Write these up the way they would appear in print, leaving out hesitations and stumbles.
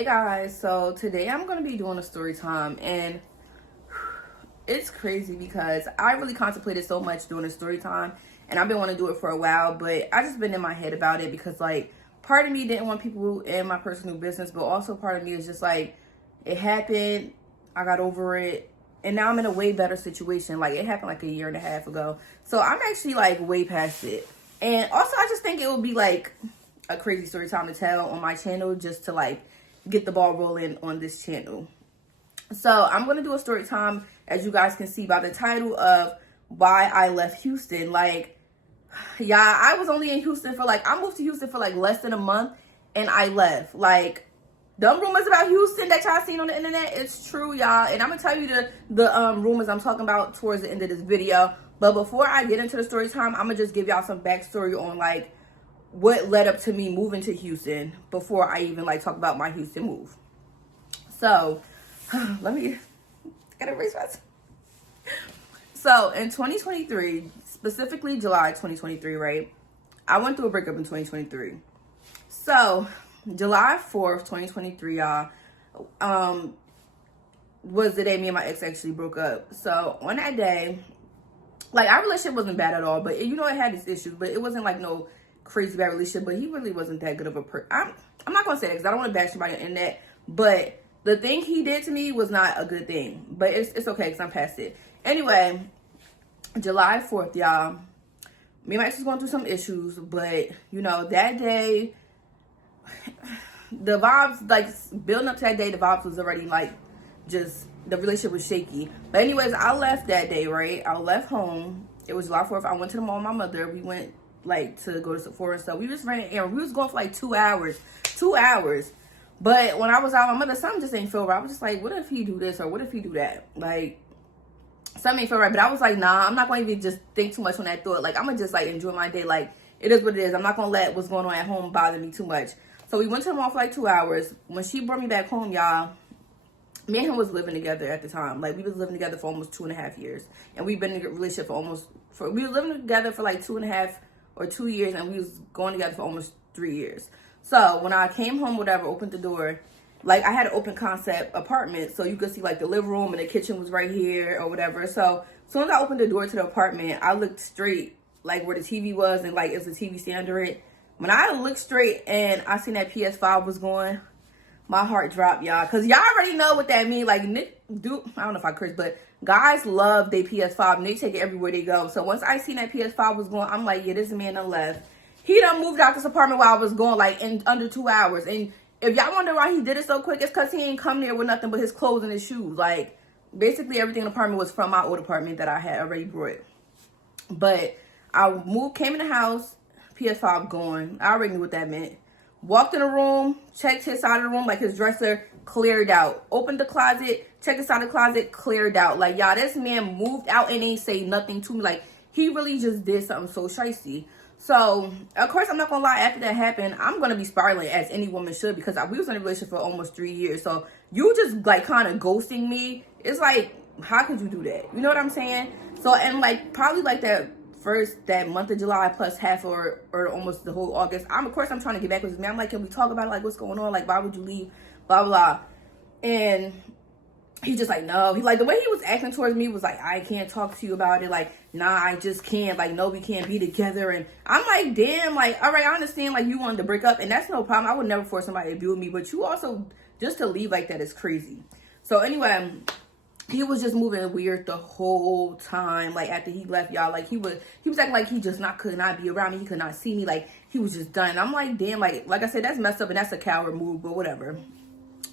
Hey guys, so today I'm going to be doing a story time, and it's crazy because I really contemplated so much doing a story time, and I've been wanting to do it for a while, but I just been in my head about it because like part of me didn't want people in my personal business, but also part of me is just like it happened, I got over it, and now I'm in a way better situation. Like it happened like a year and a half ago, so I'm actually like way past it. And also I just think it would be like a crazy story time to tell on my channel, just to like get the ball rolling on this channel. So I'm going to do a story time, as you guys can see by the title, of why I left Houston. Like, yeah, I was only in Houston for like, I moved to Houston for like less than a month and I left. Like, dumb rumors about Houston that y'all seen on the internet, it's true, y'all. And I'm going to tell you the rumors I'm talking about towards the end of this video. But before I get into the story time, I'm going to just give y'all some backstory on like what led up to me moving to Houston before I even like talk about my Houston move. So I gotta erase my. So in 2023, specifically July 2023, right? I went through a breakup in 2023. So July 4th, 2023, y'all, was the day me and my ex actually broke up. So on that day, like our relationship wasn't bad at all, but it had its issues, but it wasn't like no crazy bad relationship. But he really wasn't that good of a person. I'm not gonna say that because I don't want to bash somebody on the internet, but the thing he did to me was not a good thing. But it's okay because I'm past it. Anyway, July 4th, y'all, me and my ex was going through some issues, but that day, the vibes, like building up to that day, the vibes was already like just, the relationship was shaky. But anyways, I left that day, right? I left home. It was July 4th. I went to the mall with my mother. We went like to go to Sephora and stuff. We just ran errands. We was going for like 2 hours. 2 hours. But when I was out with my mother, something just ain't feel right. I was just like, what if he do this or what if he do that? Like, something ain't feel right. But I was like, nah, I'm not going to even just think too much on that thought. Like, I'm going to just like enjoy my day. Like, it is what it is. I'm not going to let what's going on at home bother me too much. So we went to the mall for like 2 hours. When she brought me back home, y'all, me and him was living together at the time. Like, we was living together for almost 2.5 years. And we've been in a relationship we were living together for like 2.5 or 2 years. And we was going together for almost 3 years. So when I came home, whatever, opened the door, like I had an open concept apartment. So you could see like the living room and the kitchen was right here or whatever. So as soon as I opened the door to the apartment, I looked straight like where the TV was and like it's a TV stand under it. When I looked straight and I seen that PS5 was going, my heart dropped, y'all. Because y'all already know what that means. Like, I don't know if I curse, but guys love their PS5 and they take it everywhere they go. So once I seen that PS5 was going, I'm like, yeah, this man done left. He done moved out this apartment while I was going, like, in under 2 hours. And if y'all wonder why he did it so quick, it's because he ain't come there with nothing but his clothes and his shoes. Like, basically everything in the apartment was from my old apartment that I had already brought. But I came in the house, PS5 gone. I already knew what that meant. Walked in the room, checked his side of the room, like his dresser, cleared out. Opened the closet, checked his side of the closet, cleared out. Like, y'all, this man moved out and ain't say nothing to me. Like, he really just did something so shicey. So, of course, I'm not going to lie, after that happened, I'm going to be spiraling, as any woman should, because we was in a relationship for almost 3 years. So, you just, like, kind of ghosting me. It's like, how could you do that? You know what I'm saying? So, and, like, probably, like, that month of July plus half or almost the whole August, of course, I'm trying to get back with this man. I'm like, can we talk about it? Like, what's going on? Like, why would you leave? Blah, blah, blah. And he's just like, no. He like, the way he was acting towards me was like, I can't talk to you about it. Like, nah, I just can't. Like, no, we can't be together. And I'm like, damn, like, all right, I understand, like, you wanted to break up, and that's no problem. I would never force somebody to be with me, but you also, just to leave like that is crazy. So anyway, he was just moving weird the whole time. Like, after he left, y'all, like, he was acting like he just could not be around me. He could not see me. Like, he was just done. I'm like, damn, like I said, that's messed up, and that's a coward move, but whatever.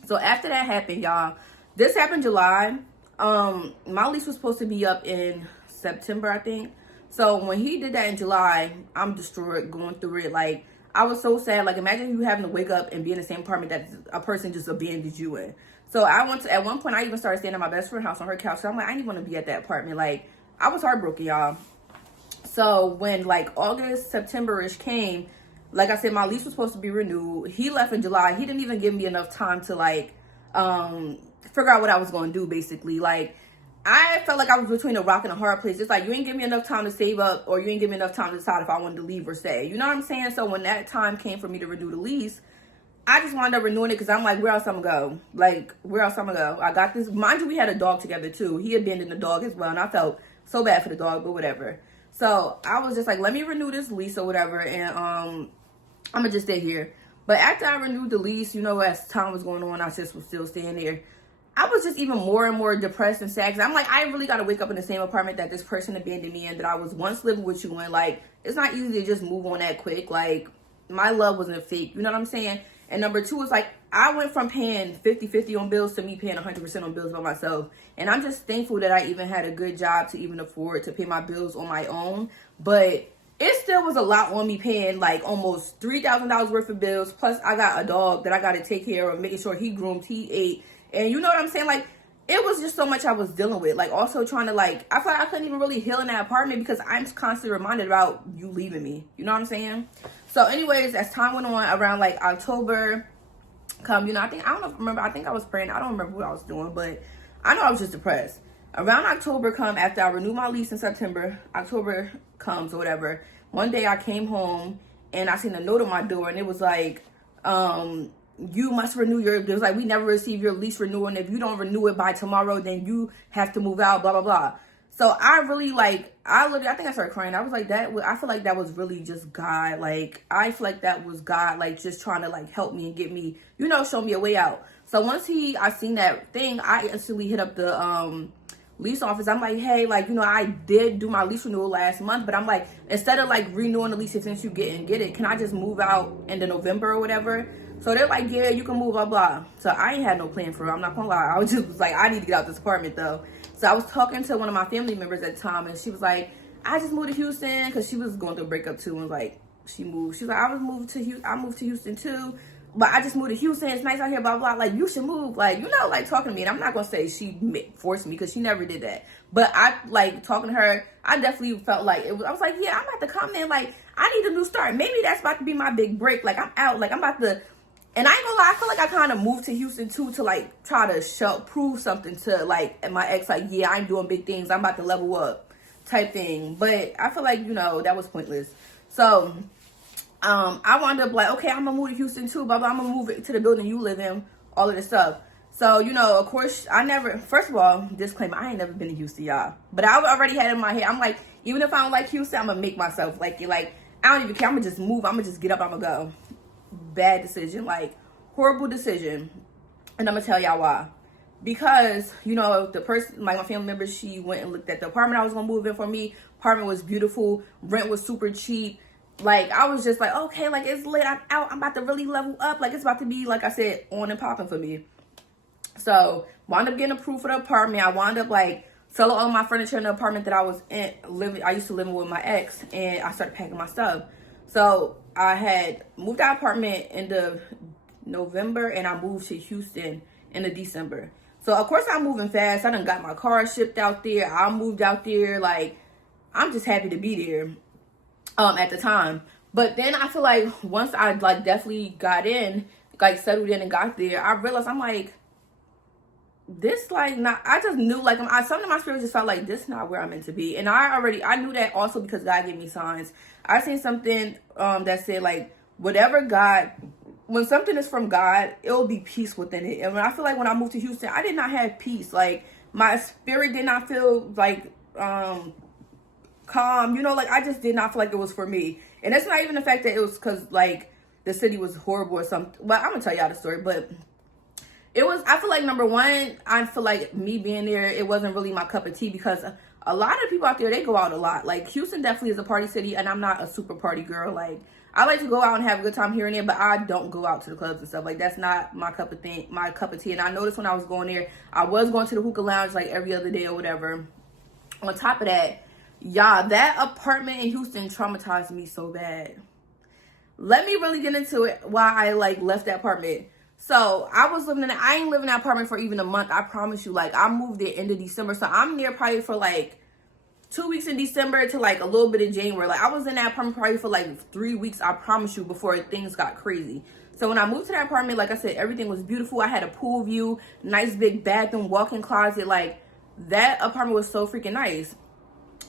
So after that happened, y'all, this happened July. My lease was supposed to be up in September, I think. So when he did that in July, I'm destroyed going through it. Like, I was so sad. Like, imagine you having to wake up and be in the same apartment that a person just abandoned you in. So at one point, I even started staying at my best friend's house on her couch. So I'm like, I didn't want to be at that apartment. Like, I was heartbroken, y'all. So when like August, September-ish came, like I said, my lease was supposed to be renewed. He left in July. He didn't even give me enough time to like, figure out what I was going to do, basically. Like, I felt like I was between a rock and a hard place. It's like, you ain't give me enough time to save up, or you ain't give me enough time to decide if I wanted to leave or stay. You know what I'm saying? So when that time came for me to renew the lease, I just wound up renewing it because I'm like, where else I'm gonna go? Like, where else I'm gonna go? I got this. Mind you, we had a dog together too. He abandoned the dog as well, and I felt so bad for the dog, but whatever. So I was just like, let me renew this lease or whatever, and I'm gonna just stay here. But after I renewed the lease, you know, as time was going on, I just was still staying there. I was just even more and more depressed and sad because I'm like, I really got to wake up in the same apartment that this person abandoned me in, that I was once living with you in. Like, it's not easy to just move on that quick. Like, my love wasn't fake. You know what I'm saying? And number two is like, I went from paying 50-50 on bills to me paying 100% on bills by myself. And I'm just thankful that I even had a good job to even afford to pay my bills on my own. But it still was a lot on me paying like almost $3,000 worth of bills. Plus, I got a dog that I got to take care of, making sure he groomed, he ate. And you know what I'm saying? Like, it was just so much I was dealing with. Like, also trying to, like, I feel like I couldn't even really heal in that apartment because I'm constantly reminded about you leaving me. You know what I'm saying? So, anyways, as time went on, around, like, October come, you know, I think I was praying. I don't remember what I was doing, but I know I was just depressed. Around October come, after I renewed my lease in September, October comes or whatever. One day I came home and I seen a note on my door, and it was like, you must renew your, it was like, we never receive your lease renewal, and if you don't renew it by tomorrow, then you have to move out, blah, blah, blah. So I really, like, I think I started crying. I was like, I feel like that was really just God. Like, I feel like that was God, like, just trying to, like, help me and get me, you know, show me a way out. So once I seen that thing, I instantly hit up the lease office. I'm like, hey, like, you know, I did do my lease renewal last month, but I'm like, instead of, like, renewing the lease since you get it, can I just move out in the November or whatever? So they're like, yeah, you can move, blah, blah. So I ain't had no plan for it. I'm not gonna lie. I was just like, I need to get out this apartment, though. So I was talking to one of my family members at the time, and she was like, I just moved to Houston, because she was going through a breakup, too, and, like, she moved. She's like, I moved to Houston, too, but I just moved to Houston. It's nice out here, blah, blah. Like, you should move. Like, you know, like, talking to me. And I'm not going to say she forced me, because she never did that. But I, like, talking to her, I definitely felt like, I was like, yeah, I'm about to come in. Like, I need a new start. Maybe that's about to be my big break. Like, I'm out. Like, I'm about to... And I ain't gonna lie, I feel like I kind of moved to Houston, too, to, like, try to prove something to, like, my ex. Like, yeah, I'm doing big things. I'm about to level up type thing. But I feel like, you know, that was pointless. So, I wound up like, okay, I'm gonna move to Houston, too. Blah, blah. I'm gonna move it to the building you live in. All of this stuff. So, you know, of course, first of all, disclaimer, I ain't never been to Houston, y'all. But I already had in my head, I'm like, even if I don't like Houston, I'm gonna make myself like it. Like, I don't even care. I'm gonna just move. I'm gonna just get up. I'm gonna go. Bad decision, like horrible decision. And I'm gonna tell y'all why. Because, you know, the person, like my family member, she went and looked at the apartment I was gonna move in for me. Apartment was beautiful, rent was super cheap. Like, I was just like, okay, like, it's lit, I'm out, I'm about to really level up. Like, it's about to be, like I said, on and popping for me. So wound up getting approved for the apartment. I wound up like selling all my furniture in the apartment that I was in I used to live with my ex, and I started packing my stuff. So I had moved out apartment in the November, and I moved to Houston in the December. So of course I'm moving fast. I done got my car shipped out there. I moved out there. Like, I'm just happy to be there at the time. But then I feel like once I like definitely got in, like settled in and got there, I realized I'm like, this like not, I just knew like something in my spirit just felt like this is not where I'm meant to be. And I knew that also because God gave me signs. I seen something that said like, whatever God, when something is from God, it'll be peace within it. And I feel like when I moved to Houston, I did not have peace. Like, my spirit did not feel like calm, you know, like I just did not feel like it was for me. And it's not even the fact that it was because like the city was horrible or something. But I'm gonna tell y'all the story. But it was, I feel like, number one, I feel like me being there, it wasn't really my cup of tea because a lot of people out there, they go out a lot. Like, Houston definitely is a party city, and I'm not a super party girl. Like, I like to go out and have a good time here and there, but I don't go out to the clubs and stuff. Like, that's not my cup of tea. And I noticed when I was going there, I was going to the hookah lounge like every other day or whatever. On top of that, y'all, that apartment in Houston traumatized me so bad. Let me really get into it why I like left that apartment. So I ain't living in that apartment for even a month. I promise you. Like, I moved there end of December. So I'm there probably for like 2 weeks in December to like a little bit of January. Like, I was in that apartment probably for like 3 weeks, I promise you, before things got crazy. So when I moved to that apartment, like I said, everything was beautiful. I had a pool view, nice big bathroom, walk-in closet. Like, that apartment was so freaking nice.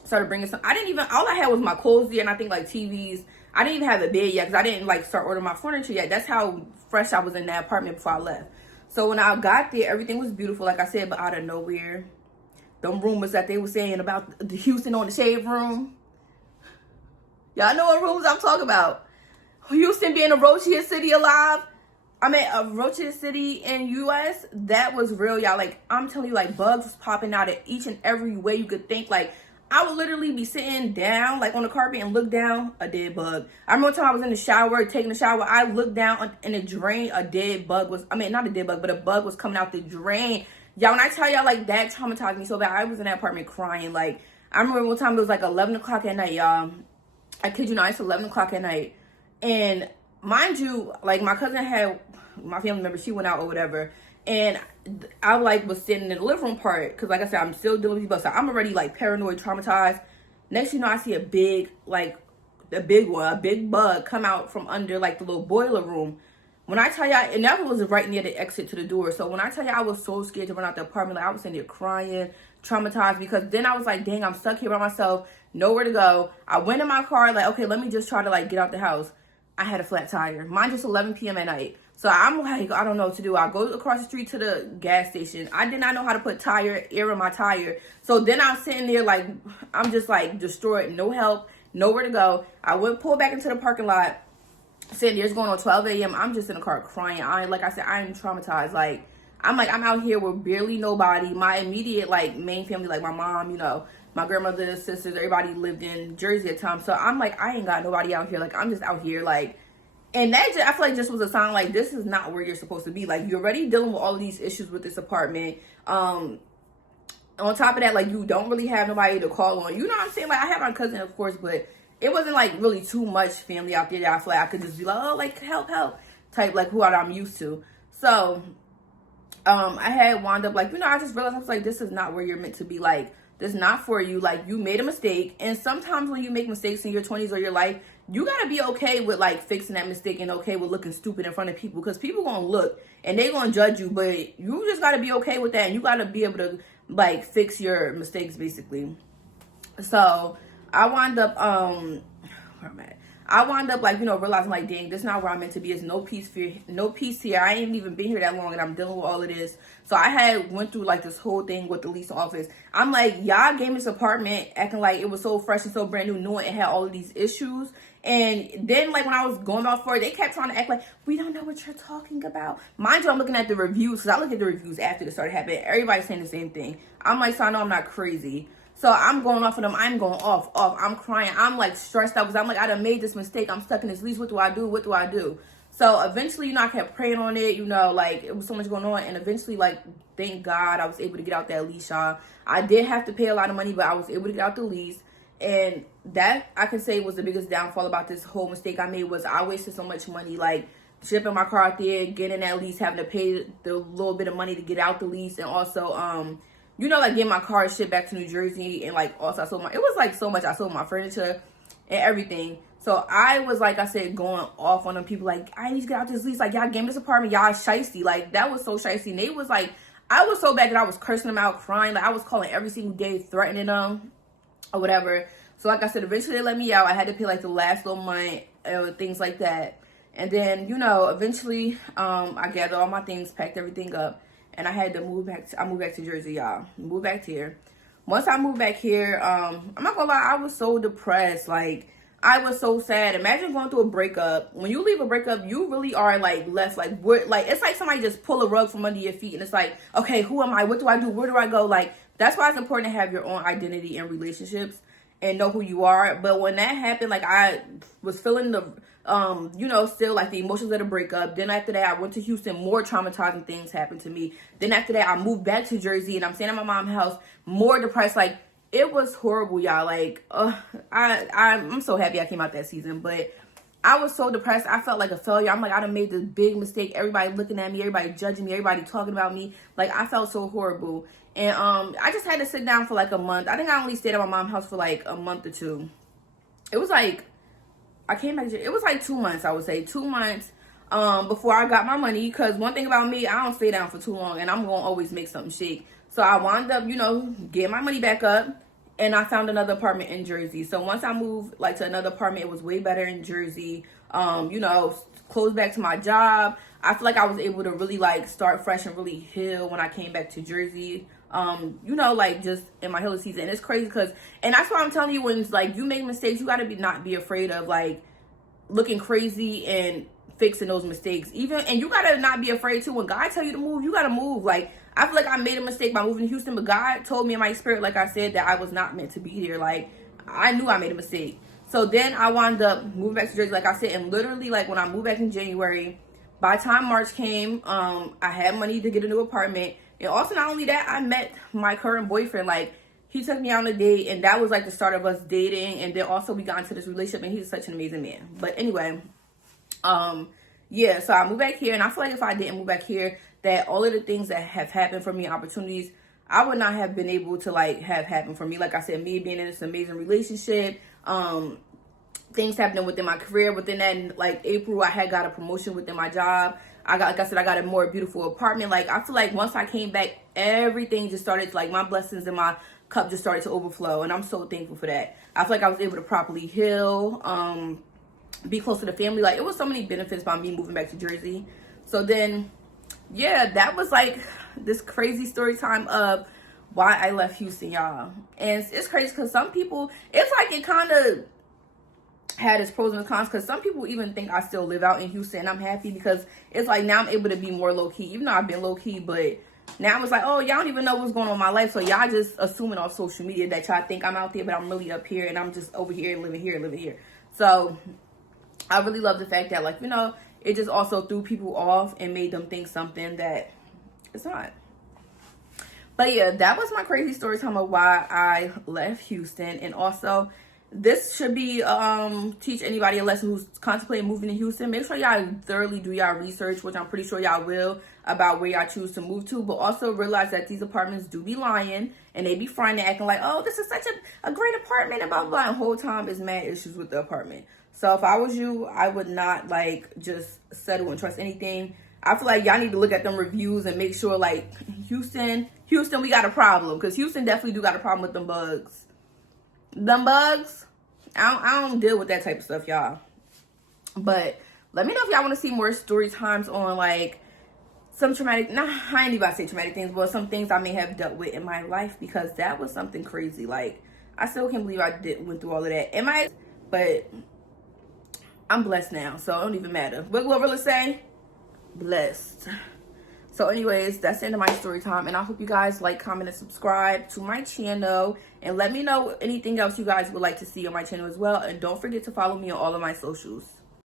Started bringing some, all I had was my clothes there, and I think like TVs. I didn't even have a bed yet because I didn't like start ordering my furniture yet. That's how fresh I was in that apartment before I left. So when I got there, everything was beautiful, like I said, but out of nowhere, them rumors that they were saying about the Houston on the shade room. Y'all know what rooms I'm talking about. Houston being the roachiest city alive. I mean, a roachiest city in U.S. That was real, y'all. Like, I'm telling you, like, bugs was popping out at each and every way you could think. Like, I would literally be sitting down, like, on the carpet and look down, a dead bug. I remember one time I was in the shower, taking a shower. I looked down in the drain, a dead bug was, I mean, not a dead bug, but a bug was coming out the drain. Y'all, when I tell y'all, like, that traumatized me so bad. I was in that apartment crying. Like, I remember one time it was, like, 11 o'clock at night, y'all. I kid you not, it's 11 o'clock at night. And mind you, like, my cousin had, my family member, she went out or whatever. And I, like, was sitting in the living room part. Because, like I said, I'm still dealing with these bugs. So I'm already, like, paranoid, traumatized. Next you know, I see a big, like, a big bug come out from under, like, the little boiler room. When I tell y'all, and that was right near the exit to the door. So when I tell y'all, I was so scared to run out the apartment. Like, I was sitting there crying, traumatized. Because then I was like, dang, I'm stuck here by myself. Nowhere to go. I went in my car, like, okay, let me just try to, like, get out the house. I had a flat tire. Mine just 11 p.m. at night. So I'm like, I don't know what to do. I go across the street to the gas station. I did not know how to put air in my tire. So then I'm sitting there like, I'm just like destroyed. No help. Nowhere to go. I went, pulled back into the parking lot. Sitting there, it's going on 12 a.m. I'm just in the car crying. Like I said, I am traumatized. Like, I'm out here with barely nobody. My immediate, like, main family, like my mom, you know, my grandmother, sisters, everybody lived in Jersey at the time. So I'm like, I ain't got nobody out here. Like, I'm just out here, like, and that just, I feel like just was a sign, like, this is not where you're supposed to be. Like, you're already dealing with all of these issues with this apartment. On top of that, like, you don't really have nobody to call on. You know what I'm saying? Like, I have my cousin, of course, but it wasn't, like, really too much family out there that I feel like I could just be like, oh, like, help, type, like, who I'm used to. So, I had wound up, like, you know, I just realized, I was like, this is not where you're meant to be. Like, this is not for you. Like, you made a mistake. And sometimes when you make mistakes in your 20s or your life, you got to be okay with, like, fixing that mistake and okay with looking stupid in front of people. Because people going to look and they going to judge you. But you just got to be okay with that. And you got to be able to, like, fix your mistakes, basically. So, I wound up, where am I at? I wound up, like, you know, realizing, like, dang, this is not where I'm meant to be. There's no peace here. I ain't even been here that long, and I'm dealing with all of this. So I had went through, like, this whole thing with the leasing office. I'm like, y'all gave me this apartment acting like it was so fresh and so brand new, knowing it had all of these issues. And then, like, when I was going out for it, they kept trying to act like, we don't know what you're talking about. Mind you, I'm looking at the reviews, because I look at the reviews after this started happening. Everybody's saying the same thing. I'm like, so I know I'm not crazy. So I'm going off of them. I'm going off. I'm crying. I'm, like, stressed out because I'm like, I done made this mistake. I'm stuck in this lease. What do I do? So eventually, you know, I kept praying on it. You know, like, it was so much going on. And eventually, like, thank God I was able to get out that lease, y'all. I did have to pay a lot of money, but I was able to get out the lease. And that, I can say, was the biggest downfall about this whole mistake I made was I wasted so much money, like, shipping my car out there, getting that lease, having to pay the little bit of money to get out the lease. And also, you know, like, getting my car shipped back to New Jersey. And, like, also I sold it was, like, so much. I sold my furniture and everything. So I was, like I said, going off on them people, like, I need to get out this lease. Like, y'all gave me this apartment. Y'all shiesty. Like, that was so shiesty. And they was, like, I was so bad that I was cursing them out, crying. Like, I was calling every single day, threatening them or whatever. So, like I said, eventually they let me out. I had to pay, like, the last little month, things like that. And then, you know, eventually, I gathered all my things, packed everything up. And I had to move back. I moved back to Jersey, y'all. Moved back here. Once I moved back here, I'm not gonna lie, I was so depressed. Like, I was so sad. Imagine going through a breakup. When you leave a breakup, you really are, like, left, like, it's like somebody just pull a rug from under your feet. And it's like, okay, who am I? What do I do? Where do I go? Like, that's why it's important to have your own identity in relationships and know who you are. But when that happened, like, I was feeling the you know, still, like, the emotions of the breakup. Then after that, I went to Houston. More traumatizing things happened to me. Then after that, I moved back to Jersey, and I'm staying at my mom's house, more depressed. Like, it was horrible, y'all. Like, I'm so happy I came out that season, but I was so depressed. I felt like a failure. I'm like, I done made this big mistake. Everybody looking at me, everybody judging me, everybody talking about me. Like, I felt so horrible. And I just had to sit down for, like, a month. I think I only stayed at my mom's house for, like, a month or two. It was like, I came back, it was like 2 months, I would say. 2 months before I got my money. Because one thing about me, I don't stay down for too long. And I'm going to always make something shake. So I wound up, you know, getting my money back up. and I found another apartment in Jersey. So once I moved like to another apartment, it was way better in Jersey. You know, close back to my job. I feel like I was able to really like start fresh and really heal when I came back to Jersey. You know, like just in my healing season. And it's crazy because, and that's why I'm telling you, when it's like you make mistakes, you gotta not be afraid of like looking crazy and fixing those mistakes. Even, and you gotta not be afraid to, when God tell you to move, you gotta move. Like, I feel like I made a mistake by moving to Houston, but God told me in my spirit, like I said, that I was not meant to be there. Like, I knew I made a mistake. So then I wound up moving back to Jersey, like I said, and literally, like, when I moved back in January, by the time March came, I had money to get a new apartment. And also, not only that, I met my current boyfriend. Like, he took me on a date, and that was like the start of us dating. And then also we got into this relationship, and he's such an amazing man. But anyway, yeah, so I moved back here, and I feel like if I didn't move back here, that all of the things that have happened for me, opportunities, I would not have been able to like have happen for me. Like I said, me being in this amazing relationship, things happening within my career. Within that, like April, I had got a promotion within my job. I got, like I said, I got a more beautiful apartment. Like, I feel like once I came back, everything just started, like, my blessings in my cup just started to overflow. And I'm so thankful for that. I feel like I was able to properly heal, be close to the family. Like, it was so many benefits by me moving back to Jersey. So then, yeah, that was like this crazy story time of why I left Houston, y'all. And it's crazy because some people, it's like it kind of had its pros and cons, because some people even think I still live out in Houston, and I'm happy because it's like now I'm able to be more low-key, even though I've been low-key, but now it's like, oh, y'all don't even know what's going on in my life, so y'all just assuming off social media that y'all think I'm out there, but I'm really up here, and I'm just over here, living here. So I really love the fact that, like, you know, it just also threw people off and made them think something that it's not. But yeah, that was my crazy story time of why I left Houston. And also, this should be teach anybody a lesson who's contemplating moving to Houston. Make sure y'all thoroughly do y'all research, which I'm pretty sure y'all will, about where y'all choose to move to. But also realize that these apartments do be lying, and they be fronting, acting like, oh, this is such a great apartment, and blah, blah, blah. And the whole time is mad issues with the apartment. So if I was you, I would not like just settle and trust anything. I feel like y'all need to look at them reviews and make sure, like, Houston, we got a problem, because Houston definitely do got a problem with them bugs. Them bugs, I don't deal with that type of stuff, y'all. But let me know if y'all want to see more story times on, like, some traumatic, I ain't even about to say traumatic things, but some things I may have dealt with in my life, because that was something crazy. Like, I still can't believe I went through all of that. But I'm blessed now, so it don't even matter. What Glorilla say? Blessed. So anyways, that's the end of my story time, and I hope you guys like, comment, and subscribe to my channel, and let me know anything else you guys would like to see on my channel as well. And don't forget to follow me on all of my socials.